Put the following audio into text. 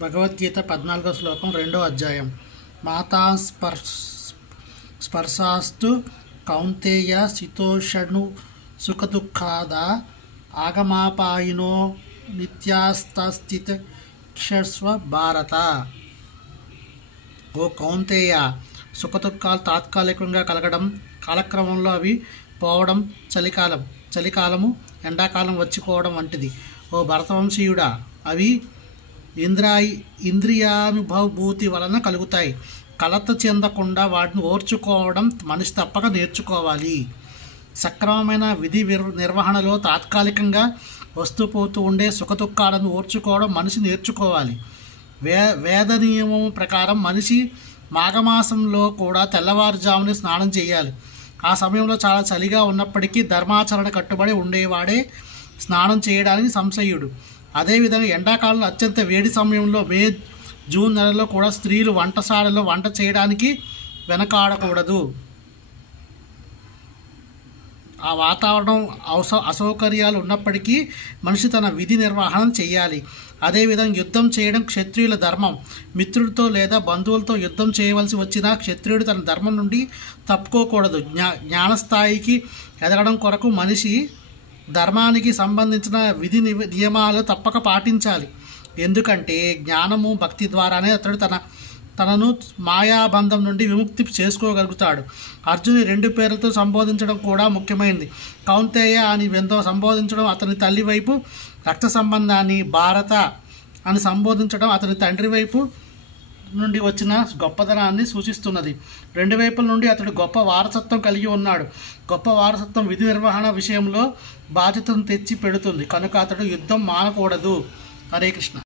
భగవద్గీత 14వ శ్లోకం 2వ అధ్యాయం. మాతా స్పర్శాస్తు కౌంతేయ శీతోష్ణు సుఖదుఃఖాదా ఆగమాపాయినో నిత్యాస్తస్థితిక్షస్వ భారత. ఓ కౌంతేయ, సుఖదుఖాలు తాత్కాలికంగా కలగడం, కాలక్రమంలో అవి పోవడం, చలికాలము ఎండాకాలం వచ్చిపోవడం వంటిది. ఓ భరతవంశీయుడా, అవి ఇంద్రియానుభవభూతి వలన కలుగుతాయి. కలత చెందకుండా వాటిని ఓర్చుకోవడం మనిషి తప్పక నేర్చుకోవాలి. సక్రమమైన విధి నిర్వహణలో తాత్కాలికంగా వస్తుపోతూ ఉండే సుఖదుఖాలను ఓర్చుకోవడం మనిషి నేర్చుకోవాలి. వేద నియమం ప్రకారం మనిషి మాఘమాసంలో కూడా తెల్లవారుజామునే స్నానం చేయాలి. ఆ సమయంలో చాలా చలిగా ఉన్నప్పటికీ ధర్మాచరణ కట్టుబడి ఉండేవాడే స్నానం చేయడానికి సంశయుడు. అదేవిధంగా ఎండాకాలంలో అత్యంత వేడి సమయంలో మే, జూన్ నెలలో కూడా స్త్రీలు వంటశాలలో వంట చేయడానికి వెనకాడకూడదు. ఆ వాతావరణం అసౌకర్యాలు ఉన్నప్పటికీ మనిషి తన విధి నిర్వహణ చేయాలి. అదేవిధంగా యుద్ధం చేయడం క్షత్రియుల ధర్మం. మిత్రుడితో లేదా బంధువులతో యుద్ధం చేయవలసి వచ్చినా క్షత్రియుడు తన ధర్మం నుండి తప్పుకోకూడదు. జ్ఞానస్థాయికి ఎదగడం కొరకు మనిషి ధర్మానికి సంబంధించిన విధి నియమాలు తప్పక పాటించాలి. ఎందుకంటే జ్ఞానము, భక్తి ద్వారానే అతడు తనను మాయాబంధం నుండి విముక్తి చేసుకోగలుగుతాడు. అర్జుని 2 పేర్లతో సంబోధించడం కూడా ముఖ్యమైనది. కౌంతేయ అని ఎంతో సంబోధించడం అతని తల్లి వైపు రక్త సంబంధాన్ని, భారత అని సంబోధించడం అతని తండ్రి వైపు నుండి వచ్చిన గొప్పతనాన్ని సూచిస్తున్నది. 2 వైపుల నుండి అతడు గొప్ప వారసత్వం కలిగి ఉన్నాడు. గొప్ప వారసత్వం విధి నిర్వహణ విషయంలో బాధ్యతను తెచ్చి పెడుతుంది. కనుక అతడు యుద్ధం మానకూడదు. హరే కృష్ణ.